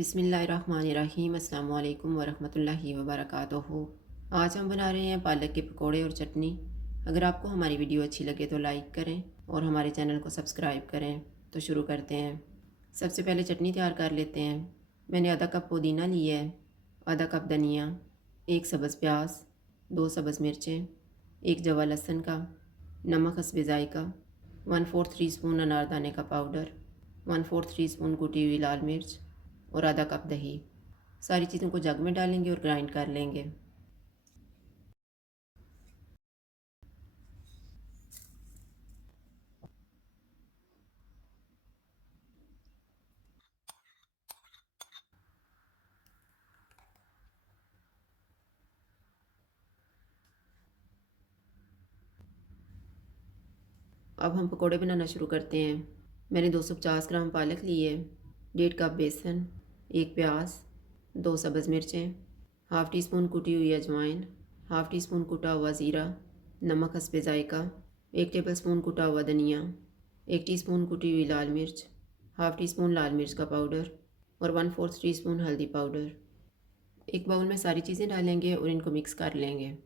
बिस्मिल्लाहिर्रहमानिर्रहीम अस्सलाम वालेकुम वरहमतुल्लाहि वबरकातुहू। आज हम बना रहे हैं पालक के पकोड़े और चटनी। अगर आपको हमारी वीडियो अच्छी लगे तो लाइक करें और हमारे चैनल को सब्सक्राइब करें। तो शुरू करते हैं। सबसे पहले चटनी तैयार कर लेते हैं। मैंने आधा कप पुदीना लिया है, आधा कप धनिया, एक सब्ज़ प्याज, 2 सब्ज़ मिर्चें, एक जवा लहसुन का, नमक हस्बे ज़ायका, 1/4 टीस्पून अनारदाने का पाउडर, 1/4 टीस्पून कुटी हुई लाल मिर्च और आधा कप दही। सारी चीज़ों को जग में डालेंगे और ग्राइंड कर लेंगे। अब हम पकोड़े बनाना शुरू करते हैं। मैंने 250 ग्राम पालक ली है, 1.5 कप बेसन, एक प्याज, 2 सब्ज़ मिर्चें, हाफ़ टी स्पून कुटी हुई अजवाइन, हाफ़ टी स्पून कुटा हुआ ज़ीरा, नमक हस्बे ज़ायका, 1 टेबल स्पून कुटा हुआ धनिया, 1 टीस्पून कुटी हुई लाल मिर्च, हाफ़ टी स्पून लाल मिर्च का पाउडर और 1/4 टीस्पून हल्दी पाउडर। एक बाउल में सारी चीज़ें डालेंगे और इनको मिक्स कर लेंगे।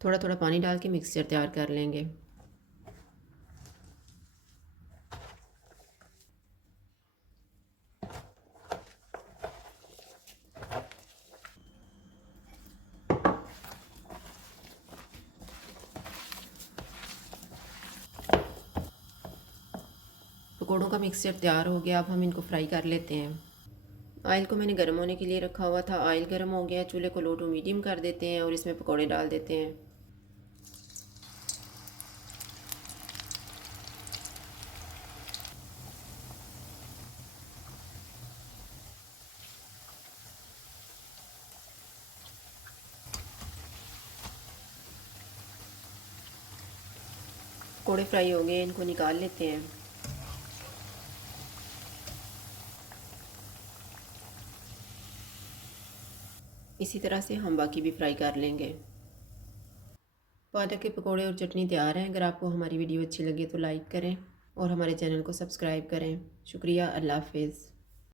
थोड़ा थोड़ा पानी डाल के मिक्सचर तैयार कर लेंगे। पकौड़ों का मिक्सचर तैयार हो गया। अब हम इनको फ्राई कर लेते हैं। ऑयल को मैंने गर्म होने के लिए रखा हुआ था। ऑयल गर्म हो गया, चूल्हे को लो टू मीडियम कर देते हैं और इसमें पकौड़े डाल देते हैं। पकौड़े फ्राई हो गए, इनको निकाल लेते हैं। इसी तरह से हम बाकी भी फ्राई कर लेंगे। पालक के पकौड़े और चटनी तैयार हैं। अगर आपको हमारी वीडियो अच्छी लगे तो लाइक करें और हमारे चैनल को सब्सक्राइब करें। शुक्रिया। अल्लाह हाफ़िज़।